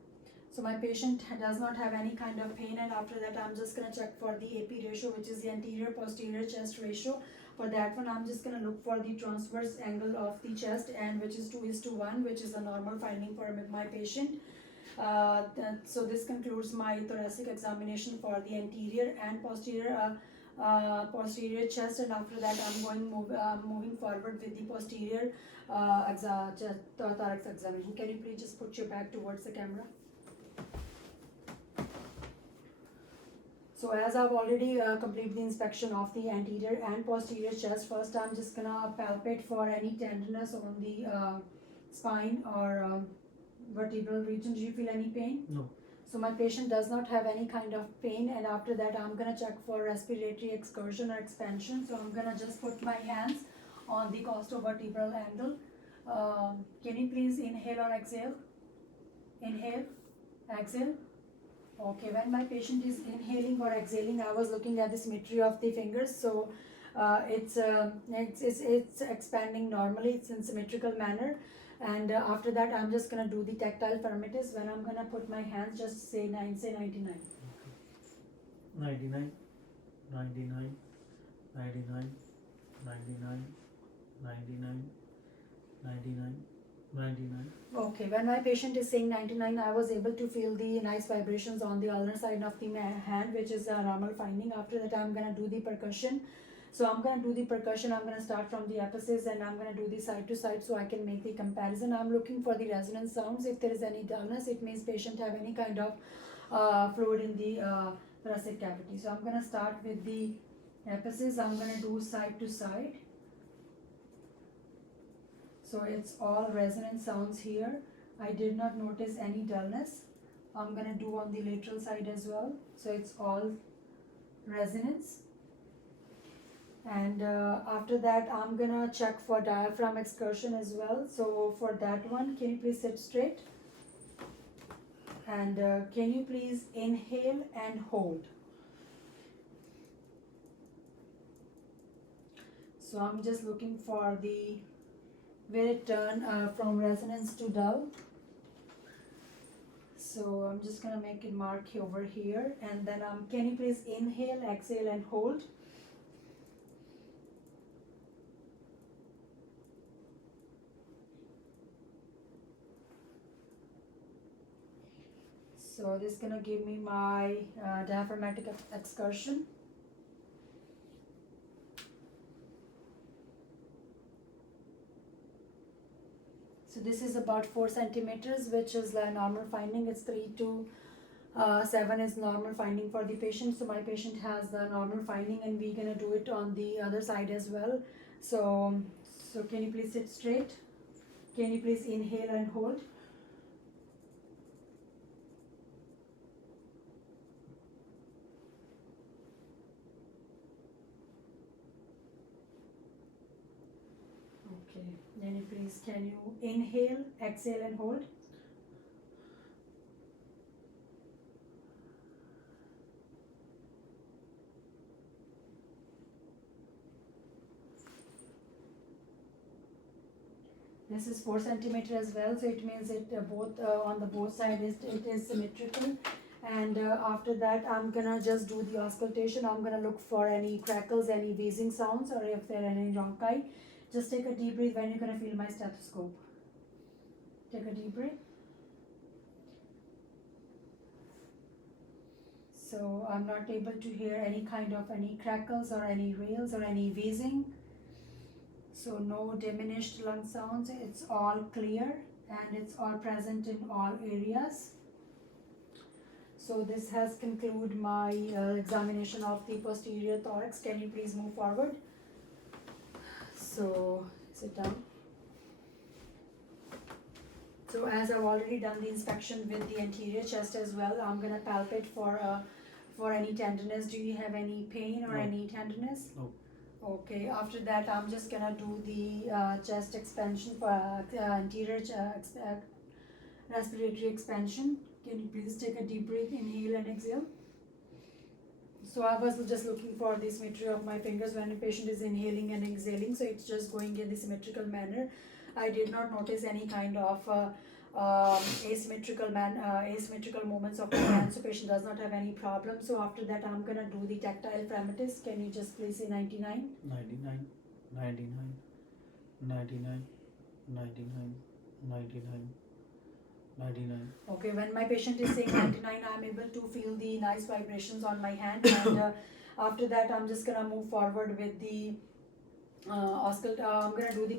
So my patient does not have any kind of pain, and after that I'm just gonna check for the AP ratio, which is the anterior posterior chest ratio. For that one, I'm just gonna look for the transverse angle of the chest, and which is 2:1, which is a normal finding for my patient. So this concludes my thoracic examination for the anterior and posterior chest, and after that I'm moving forward with the posterior thorax examination. Can you please just put your back towards the camera? So as I've already completed the inspection of the anterior and posterior chest, first I'm just gonna palpate for any tenderness on the spine or vertebral region. Do you feel any pain? No. So my patient does not have any kind of pain, and after that I'm gonna check for respiratory excursion or expansion. So I'm gonna just put my hands on the costovertebral angle. Can you please inhale or exhale? Inhale, exhale. Okay, when my patient is inhaling or exhaling, I was looking at the symmetry of the fingers. So it's expanding normally. It's in symmetrical manner. And after that, I'm just gonna do the tactile parameters. When I'm gonna put my hands, just say 99. 99, 99, 99, 99, 99, 99, 99. Okay, when my patient is saying 99, I was able to feel the nice vibrations on the ulnar side of the hand, which is a normal finding. After that, I'm gonna do the percussion. So I'm gonna do the percussion. I'm gonna start from the apices, and I'm gonna do the side to side so I can make the comparison. I'm looking for the resonance sounds. If there is any dullness, it means patient have any kind of fluid in the thoracic cavity. So I'm gonna start with the apices. I'm gonna do side to side. So it's all resonant sounds here. I did not notice any dullness. I'm gonna do on the lateral side as well. So it's all resonance. And after that, I'm gonna check for diaphragm excursion as well. So for that one, can you please sit straight? And can you please inhale and hold? So I'm just looking for the where it turn from resonance to dull. So I'm just gonna make it mark over here, and then can you please inhale, exhale, and hold? So this is gonna give me my diaphragmatic excursion. So this is about 4 centimeters, which is the normal finding. It's 3 to 7 is normal finding for the patient. So my patient has the normal finding, and we're gonna do it on the other side as well. So can you please sit straight? Can you please inhale and hold? Okay. Then you please, can you inhale, exhale, and hold? This is 4 centimeter as well, so it means it both on the both sides it is symmetrical. And after that, I'm gonna just do the auscultation. I'm gonna look for any crackles, any wheezing sounds, or if there are any rhonchi. Just take a deep breath when you're gonna feel my stethoscope. Take a deep breath. So I'm not able to hear any kind of any crackles or any rails or any wheezing. So no diminished lung sounds. It's all clear and it's all present in all areas. So this has concluded my examination of the posterior thorax. Can you please move forward? So sit down. So as I've already done the inspection with the anterior chest as well, I'm gonna palpate for any tenderness. Do you have any pain or No. any tenderness? No. Okay, after that I'm just gonna do the chest expansion for anterior respiratory expansion. Can you please take a deep breath, inhale and exhale? So I was just looking for the symmetry of my fingers when a patient is inhaling and exhaling, so it's just going in the symmetrical manner. I did not notice any kind of asymmetrical movements of the hand, so patient does not have any problem. So after that I'm gonna do the tactile phragmitis. Can you just please say 99? 99, 99, 99, 99, 99, 99. Okay, when my patient is saying 99, I'm able to feel the nice vibrations on my hand, and after that I'm just gonna move forward with the I'm gonna do the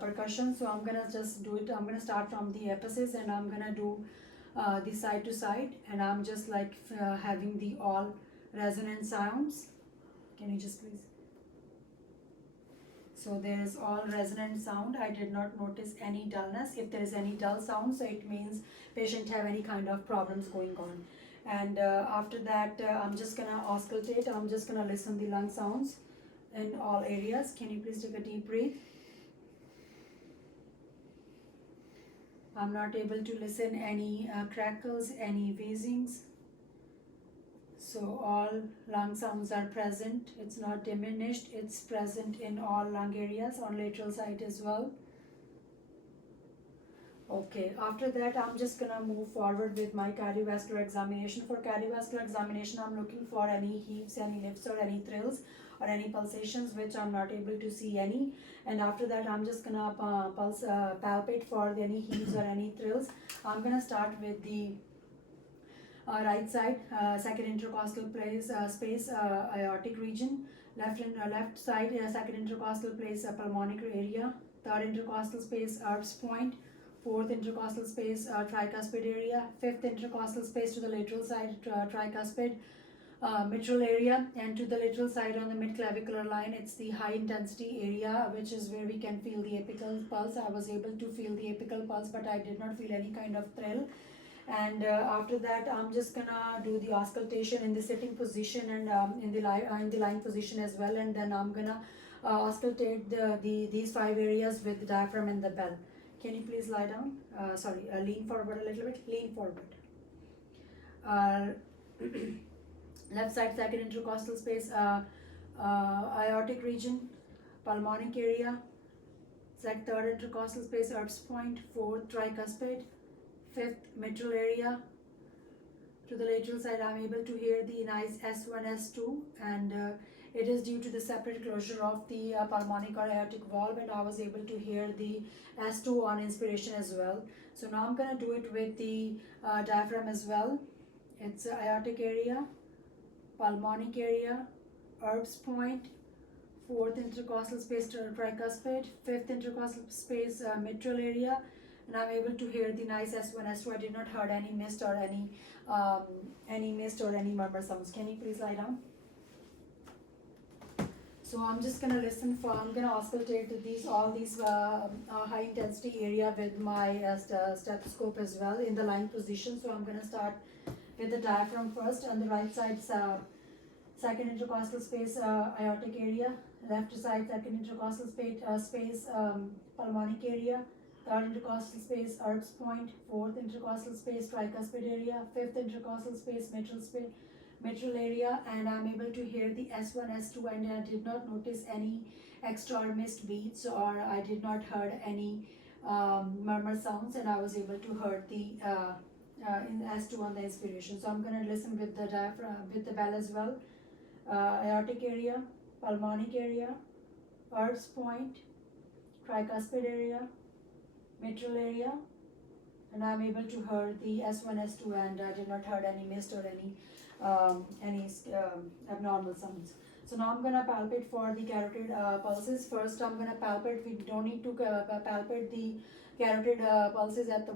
percussion. So I'm gonna just do it. I'm gonna start from the apices, and I'm gonna do the side to side, and I'm just like having the all resonant sounds. Can you just please? So there is all resonant sound. I did not notice any dullness. If there is any dull sound, so it means patient have any kind of problems going on. And after that, I'm just gonna auscultate. I'm just gonna listen the lung sounds in all areas. Can you please take a deep breath? I'm not able to listen any crackles, any wheezings. So all lung sounds are present. It's not diminished. It's present in all lung areas on lateral side as well. Okay, after that I'm just gonna move forward with my cardiovascular examination. For cardiovascular examination, I'm looking for any heaves, any lifts or any thrills or any pulsations, which I'm not able to see any. And after that I'm just gonna palpate for any heaves or any thrills. I'm gonna start with the right side, second intercostal space, aortic region. Left side, second intercostal place, pulmonic area. Third intercostal space, Erb's point. Fourth intercostal space, tricuspid area. Fifth intercostal space to the lateral side, tricuspid. mitral area, and to the lateral side on the mid-clavicular line, it's the high intensity area, which is where we can feel the apical pulse. I was able to feel the apical pulse, but I did not feel any kind of thrill. And after that, I'm just gonna do the auscultation in the sitting position and in the lying position as well, and then I'm gonna auscultate these 5 areas with the diaphragm and the bell. Can you please lie down? Lean forward a little bit. Lean forward. Left side second intercostal space, aortic region, pulmonic area, third intercostal space, Erb's point, fourth tricuspid, fifth mitral area. To the lateral side, I'm able to hear the nice S1, S2, and it is due to the separate closure of the pulmonic or aortic valve, and I was able to hear the S2 on inspiration as well. So now I'm gonna do it with the diaphragm as well. It's aortic area, pulmonic area, Erb's point, fourth intercostal space tricuspid, fifth intercostal space mitral area, and I'm able to hear the nice S1, S2. I did not heard any mist or any murmur sounds. Can you please lie down? So I'm just gonna I'm gonna auscultate all these high intensity area with my stethoscope as well in the lying position. So I'm gonna start with the diaphragm first. On the right side, second intercostal space, aortic area. Left side, second intercostal space, pulmonic area. Third intercostal space, Erb's point. Fourth intercostal space, tricuspid area. Fifth intercostal space, mitral area. And I'm able to hear the S1, S2, and I did not notice any extra or missed beats, or I did not heard any murmur sounds, and I was able to hear the in S2 on the inspiration. So I'm going to listen with the diaphragm, with the bell as well. Aortic area, pulmonic area, Erb's point, tricuspid area, mitral area, and I'm able to hear the S1, S2, and I did not heard any mist or any abnormal sounds. So now I'm gonna palpate for the carotid pulses. First, I'm gonna palpate. We don't need to palpate the carotid pulses at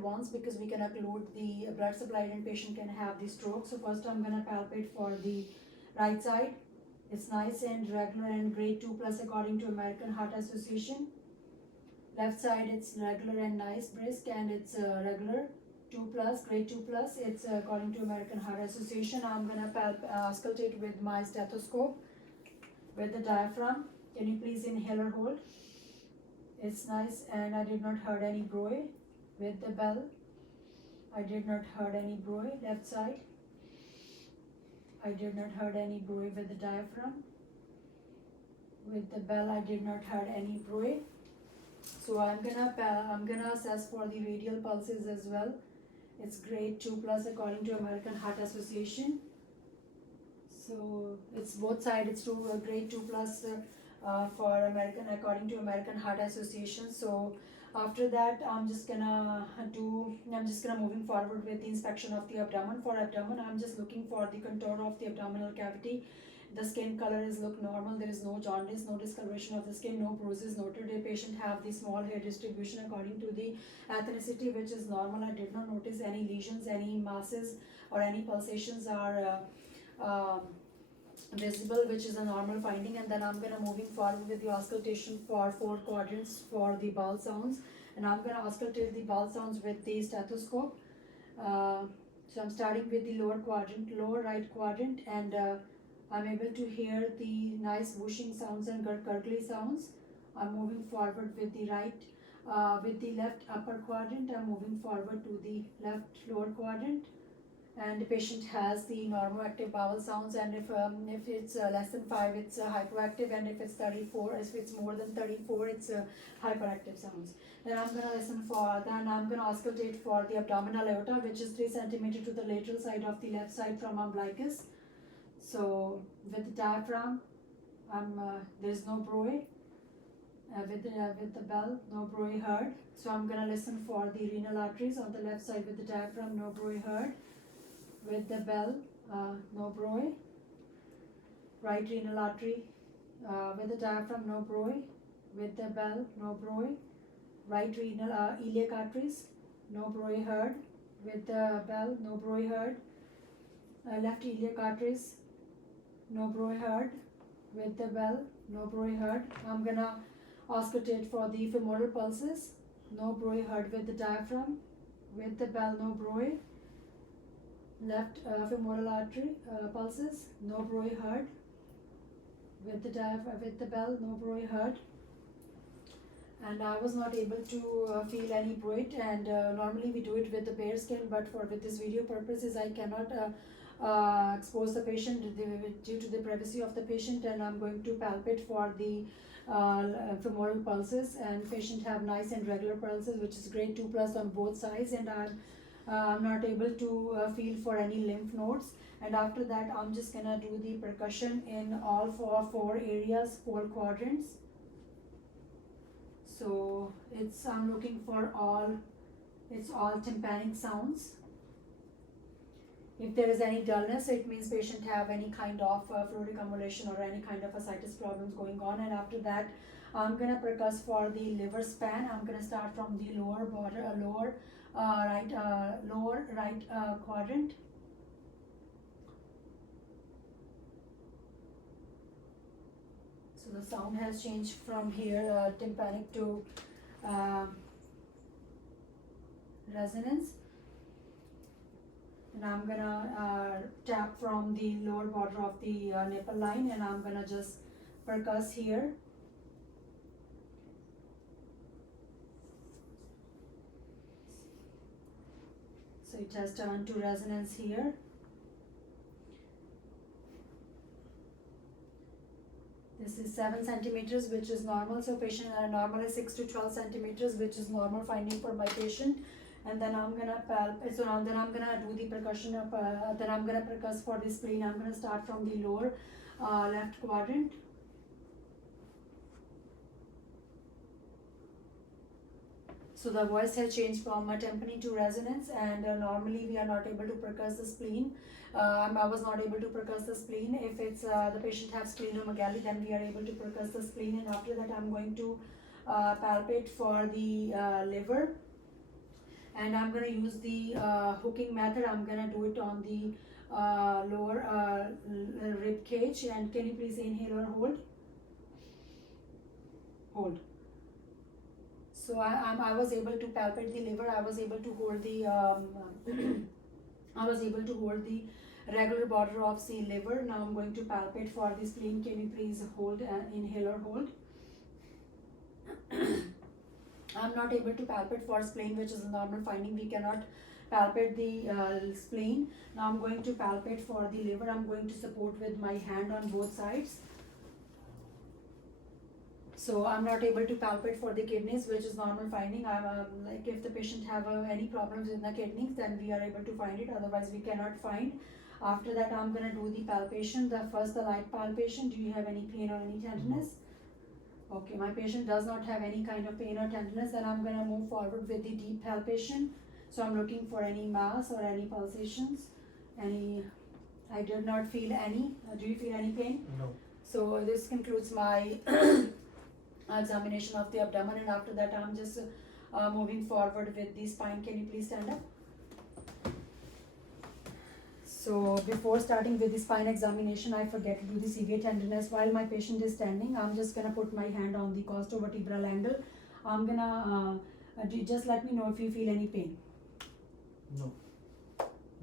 once, because we can occlude the blood supply and patient can have the stroke. So first, I'm gonna palpate for the right side. It's nice and regular and grade 2+ according to American Heart Association. Left side, it's regular and nice, brisk, and it's regular 2+, grade 2+. It's according to American Heart Association. I'm gonna auscultate with my stethoscope with the diaphragm. Can you please inhale or hold? It's nice, and I did not heard any broe. With the bell, I did not heard any broe. Left side, I did not heard any broe with the diaphragm. With the bell, I did not heard any broe. So I'm gonna assess for the radial pulses as well. It's grade 2+ according to American Heart Association. So it's both sides. It's grade 2+ for according to American Heart Association. So after that, I'm just gonna moving forward with the inspection of the abdomen. For abdomen, I'm just looking for the contour of the abdominal cavity. The skin color is look normal. There is no jaundice, no discoloration of the skin, no bruises noted. The patient have the small hair distribution according to the ethnicity, which is normal. I did not notice any lesions, any masses, or any pulsations are visible, which is a normal finding. And then I'm gonna moving forward with the auscultation for 4 quadrants for the bowel sounds, and I'm gonna auscultate the bowel sounds with the stethoscope. So I'm starting with the lower right quadrant, and I'm able to hear the nice whooshing sounds and gurgly sounds. I'm moving forward with the left upper quadrant. I'm moving forward to the left lower quadrant, and the patient has the normoactive bowel sounds. And if it's less than 5, it's hypoactive, and if it's more than 34, it's hyperactive sounds. Then I'm gonna auscultate for the abdominal aorta, which is 3 cm to the lateral side of the left side from umbilicus. So with the diaphragm, there's no broe. With the bell, no broe heard. So I'm gonna listen for the renal arteries on the left side. With the diaphragm, no broe heard. With the bell, no broe. Right renal artery, with the diaphragm, no broe. With the bell, no broe. Right renal iliac arteries, no broe heard. With the bell, no broe heard. left iliac arteries, no Breuer heard. With the bell, no Breuer heard. I'm gonna auscultate for the femoral pulses, no Breuer heard. With the diaphragm, with the bell, no Breuer. Left femoral artery pulses, no Breuer heard. With the bell, no Breuer heard. And I was not able to feel any Breuer, and normally we do it with the bare skin, but with this video purposes I cannot expose the patient due to the privacy of the patient, and I'm going to palpate for the femoral pulses, and patient have nice and regular pulses, which is grade 2+ on both sides, and I'm not able to feel for any lymph nodes. And after that I'm just gonna do the percussion in all four areas, 4 quadrants. So I'm looking for all tympanic sounds. If there is any dullness, it means patient have any kind of fluid accumulation or any kind of ascites problems going on. And after that, I'm gonna percuss for the liver span. I'm gonna start from the lower right quadrant. So the sound has changed from here, tympanic to resonance. And I'm gonna tap from the lower border of the nipple line, and I'm gonna just percuss here. So it has turned to resonance here. This is 7 centimeters, which is normal. So patient normal is 6 to 12 centimeters, which is normal finding for my patient. And then I'm gonna palpate. So now then I'm gonna do the percussion of. Then I'm gonna percuss for the spleen. I'm gonna start from the lower left quadrant. So the voice has changed from a tympani to resonance, and normally we are not able to percuss the spleen. I was not able to percuss the spleen. If it's the patient has splenomegaly, then we are able to percuss the spleen. And after that, I'm going to palpate for the liver, and I'm going to use the hooking method. I'm going to do it on the lower rib cage. And can you please inhale or hold? Hold. So I was able to palpate the liver. I was able to hold the I was able to hold the regular border of the liver. Now I'm going to palpate for the spleen. Can you please hold, inhale or hold? I'm not able to palpate for spleen, which is a normal finding. We cannot palpate the spleen. Now I'm going to palpate for the liver. I'm going to support with my hand on both sides. So I'm not able to palpate for the kidneys, which is normal finding. I'm like if the patient have any problems in the kidneys, then we are able to find it. Otherwise, we cannot find. After that, I'm gonna do the palpation. The light palpation. Do you have any pain or any tenderness? Okay, my patient does not have any kind of pain or tenderness. Then I'm gonna move forward with the deep palpation. So I'm looking for any mass or any pulsations. I did not feel any. Do you feel any pain? No. So this concludes my examination of the abdomen, and after that I'm just moving forward with the spine. Can you please stand up? So before starting with the spine examination, I forget to do the severe tenderness. While my patient is standing, I'm just gonna put my hand on the costovertebral angle. I'm gonna just let me know if you feel any pain. No.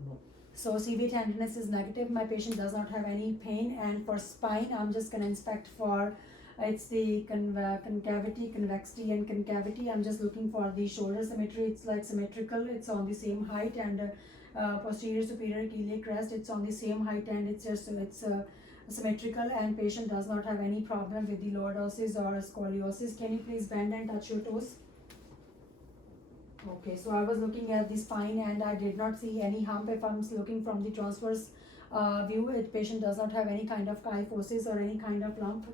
No. So severe tenderness is negative. My patient does not have any pain. And for spine, I'm just gonna inspect for it's the concavity, convexity, and concavity. I'm just looking for the shoulder symmetry. It's like symmetrical. It's on the same height, and posterior superior iliac crest. It's on the same height, and it's symmetrical. And patient does not have any problem with the lordosis or scoliosis. Can you please bend and touch your toes? Okay, so I was looking at the spine and I did not see any hump. If I'm looking from the transverse view, patient does not have any kind of kyphosis or any kind of lump.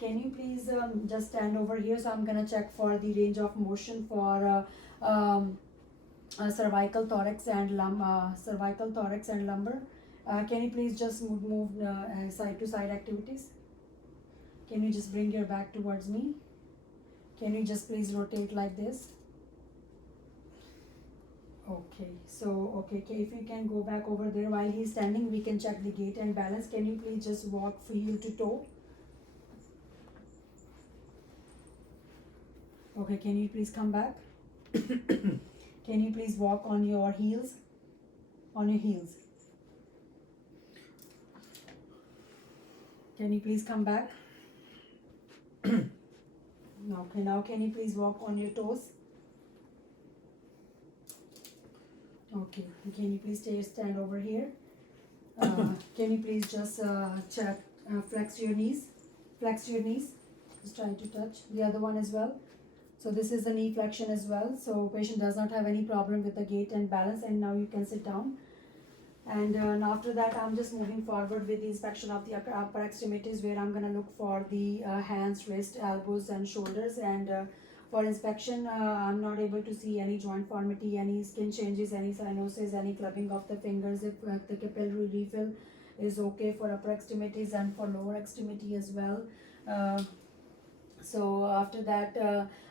Can you please just stand over here? So I'm gonna check for the range of motion for cervical, thorax, and lumbar. Can you please just move side to side activities? Can you just bring your back towards me? Can you just please rotate like this? Okay, so if you can go back over there while he's standing, we can check the gait and balance. Can you please just walk heel to toe? Okay, can you please come back? Can you please walk on your heels? On your heels. Can you please come back? Okay, now can you please walk on your toes? Okay, can you please stand over here? Can you please just check, flex your knees? Flex your knees. Just trying to touch the other one as well. So this is the knee flexion as well. So patient does not have any problem with the gait and balance, and now you can sit down. And after that, I'm just moving forward with the inspection of the upper extremities, where I'm gonna look for the hands, wrist, elbows, and shoulders. And for inspection, I'm not able to see any joint formity, any skin changes, any cyanosis, any clubbing of the fingers. If the capillary refill is okay for upper extremities and for lower extremity as well. So after that,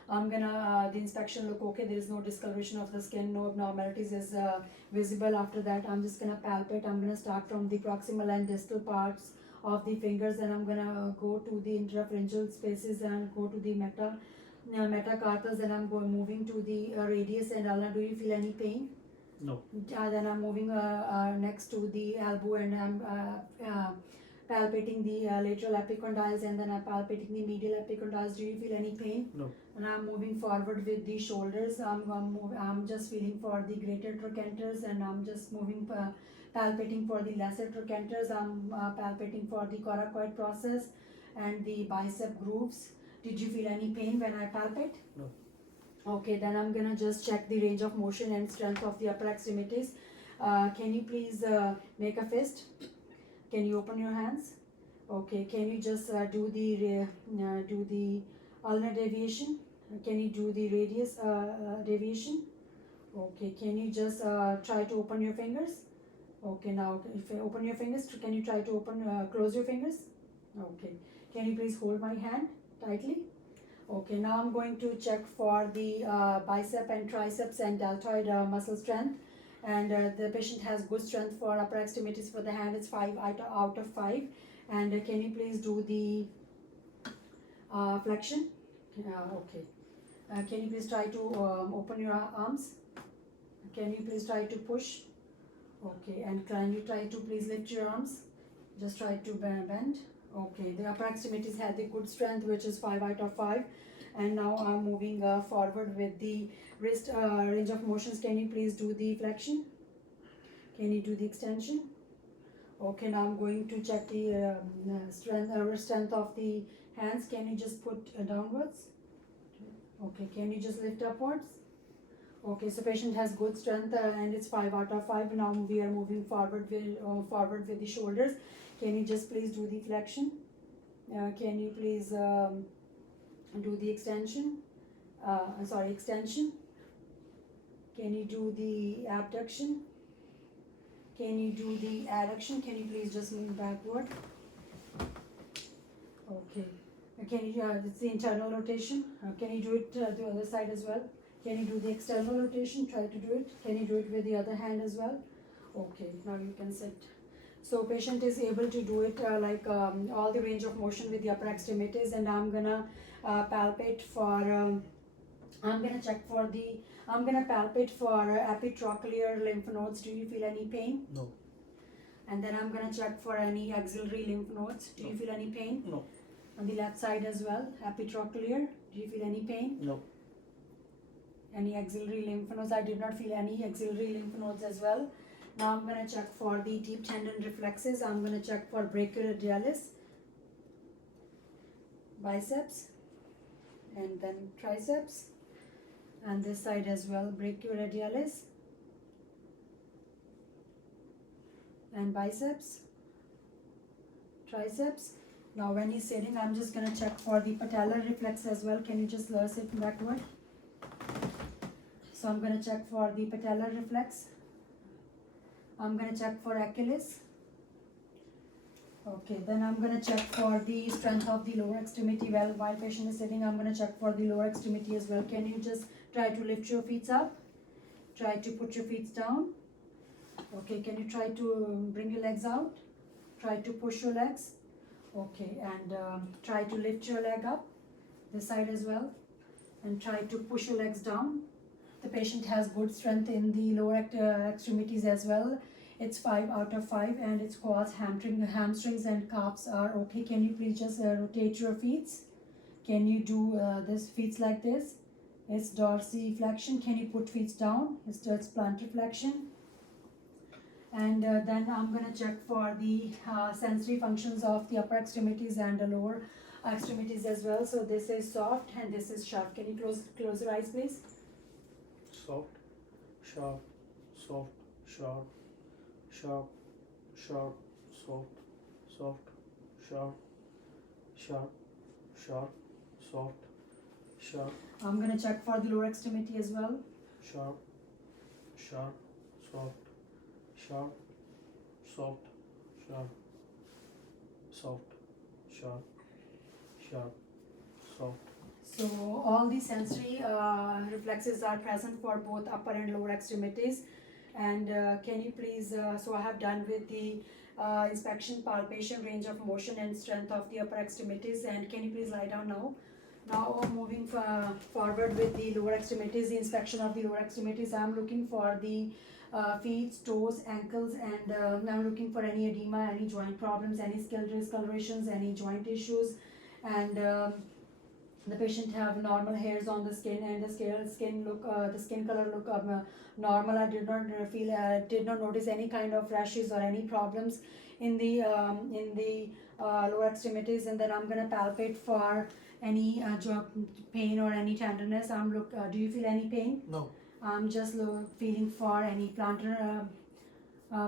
I'm gonna the inspection look okay. There is no discoloration of the skin, no abnormalities is visible. After that, I'm just gonna palpate. I'm gonna start from the proximal and distal parts of the fingers, and I'm gonna go to the interpharyngeal spaces and go to the metacarpals, and I'm moving to the radius and ulna. Do you feel any pain? No. Then I'm moving next to the elbow, and I'm palpating the lateral epicondyles, and then I'm palpating the medial epicondyles. Do you feel any pain? No. And I'm moving forward with the shoulders. I'm just feeling for the greater trochanters, and I'm just moving palpating for the lesser trochanters. I'm palpating for the coracoid process and the bicep grooves. Did you feel any pain when I palpate? No. Okay, then I'm gonna just check the range of motion and strength of the upper extremities. Can you please make a fist? Can you open your hands? Okay, can you just do the ulnar deviation? Can you do the radius deviation? Okay, can you just try to open your fingers? Okay, now if you open your fingers, can you try to close your fingers? Okay, can you please hold my hand tightly? Okay, now I'm going to check for the bicep and triceps and deltoid muscle strength. And the patient has good strength for upper extremities. For the hand, it's 5 out of 5. And can you please do the flexion? Okay. Can you please try to open your arms? Can you please try to push? Okay. And can you try to please lift your arms? Just try to bend. Okay. The upper extremities had the good strength, which is 5 out of 5. And now I'm moving forward with the wrist range of motions. Can you please do the flexion? Can you do the extension? Okay, now I'm going to check the strength of the hands. Can you just put downwards? Okay, can you just lift upwards? Okay, so patient has good strength and it's 5 out of 5. Now we are moving forward with the shoulders. Can you just please do the flexion? Can you please do the extension? Extension. Can you do the abduction? Can you do the adduction? Can you please just move backward? Okay. Can you, it's the internal rotation. Can you do it the other side as well? Can you do the external rotation? Try to do it. Can you do it with the other hand as well? Okay, now you can sit. So patient is able to do it all the range of motion with the upper extremities, and I'm gonna palpate for, I'm gonna palpate for epitrochlear lymph nodes. Do you feel any pain? No. And then I'm gonna check for any axillary lymph nodes. Do you feel any pain? No. On the left side as well, epitrochlear. Do you feel any pain? No. Any axillary lymph nodes? I did not feel any axillary lymph nodes as well. Now I'm gonna check for the deep tendon reflexes. I'm gonna check for brachioradialis, biceps, and then triceps, and this side as well, brachioradialis and biceps, triceps. Now when he's sitting, I'm just gonna check for the patellar reflex as well. Can you just sit backward? So I'm gonna check for the patellar reflex. I'm gonna check for Achilles. Okay, then I'm gonna check for the strength of the lower extremity. Well, while patient is sitting, I'm gonna check for the lower extremity as well. Can you just try to lift your feet up? Try to put your feet down. Okay, can you try to bring your legs out? Try to push your legs. Okay, and try to lift your leg up, this side as well, and try to push your legs down. The patient has good strength in the lower extremities as well. It's 5 out of 5, and its quads, hamstrings and calves are okay. Can you please just rotate your feet? Can you do this feet like this? It's dorsiflexion. Can you put feet down? It's plantar flexion. And then I'm gonna check for the sensory functions of the upper extremities and the lower extremities as well. So this is soft and this is sharp. Can you close your eyes, please? Soft, sharp, soft, sharp, sharp, sharp, soft, soft, sharp, sharp, sharp, soft, sharp, I'm gonna check for the lower extremity as well. sharp, sharp, soft, sharp, soft, sharp, soft, sharp, sharp, soft. So all the sensory reflexes are present for both upper and lower extremities. And can you please, so I have done with the inspection, palpation, range of motion and strength of the upper extremities. And can you please lie down now? Now moving forward with the lower extremities, the inspection of the lower extremities, I am looking for the feet, toes, ankles, and I'm looking for any edema, any joint problems, any skill discolorations, any joint issues, and the patient have normal hairs on the skin, and the skin color look normal. I did not did not notice any kind of rashes or any problems in the lower extremities. And then I'm gonna palpate for any pain or any tenderness. Do you feel any pain? No. I'm just feeling for any plantar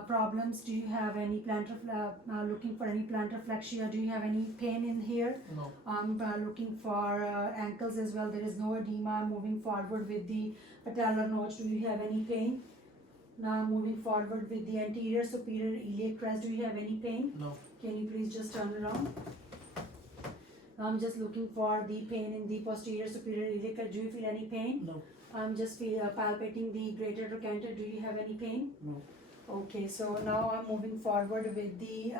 problems. Do you have any plantar looking for any plantar flexia? Do you have any pain in here? No. I'm looking for ankles as well. There is no edema. I'm moving forward with the patellar notch. Do you have any pain? Now I'm moving forward with the anterior superior iliac crest. Do you have any pain? No. Can you please just turn around? I'm just looking for the pain in the posterior superior iliac crest. Do you feel any pain? No. I'm just palpating the greater trochanter. Do you have any pain? No. Okay, so now I'm moving forward with the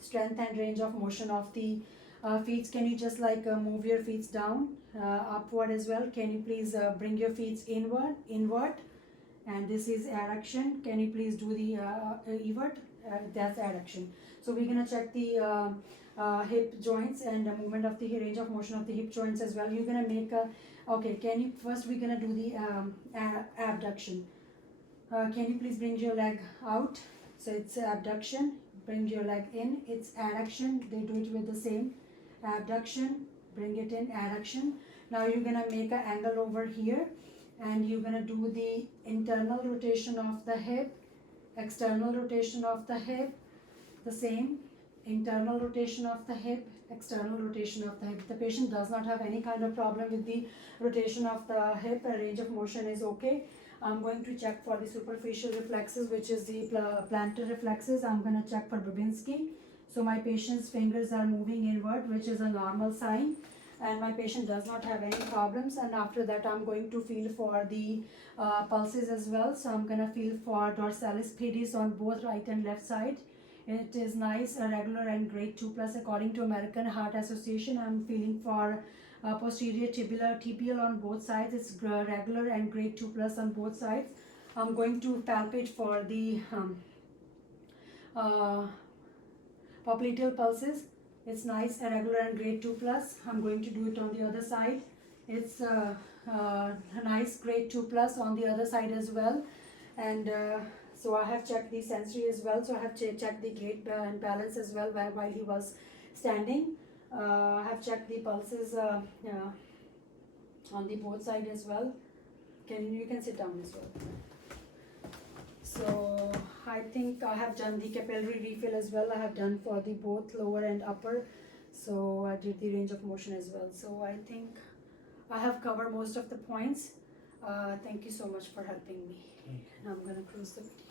strength and range of motion of the feet. Can you just move your feet down, upward as well? Can you please bring your feet inward, and this is adduction. Can you please do the evert? That's adduction. So we're gonna check the hip joints and the movement of the range of motion of the hip joints as well. You're gonna make a, okay, can you, first we're gonna do the abduction. Can you please bring your leg out? So it's abduction, bring your leg in, it's adduction, they do it with the same. Abduction, bring it in, adduction. Now you're gonna make an angle over here, and you're gonna do the internal rotation of the hip, external rotation of the hip, the same, internal rotation of the hip, external rotation of the hip. The patient does not have any kind of problem with the rotation of the hip, range of motion is okay. I'm going to check for the superficial reflexes, which is the plantar reflexes. I'm going to check for Babinski. So my patient's fingers are moving inward, which is a normal sign, and my patient does not have any problems. And after that, I'm going to feel for the pulses as well. So I'm going to feel for dorsalis pedis on both right and left side. It is nice, regular and grade 2+ according to American Heart Association. I'm feeling for posterior tibial on both sides. It's regular and grade 2+ on both sides. I'm going to palpate for the popliteal pulses. It's nice, regular and grade 2+. I'm going to do it on the other side. It's nice, grade 2+ on the other side as well. And so I have checked the sensory as well. So I have checked the gait and balance as well while he was standing. I have checked the pulses on the both side as well. You can sit down as well. So I think I have done the capillary refill as well. I have done for the both lower and upper. So I did the range of motion as well. So I think I have covered most of the points. Thank you so much for helping me. I'm gonna close the video.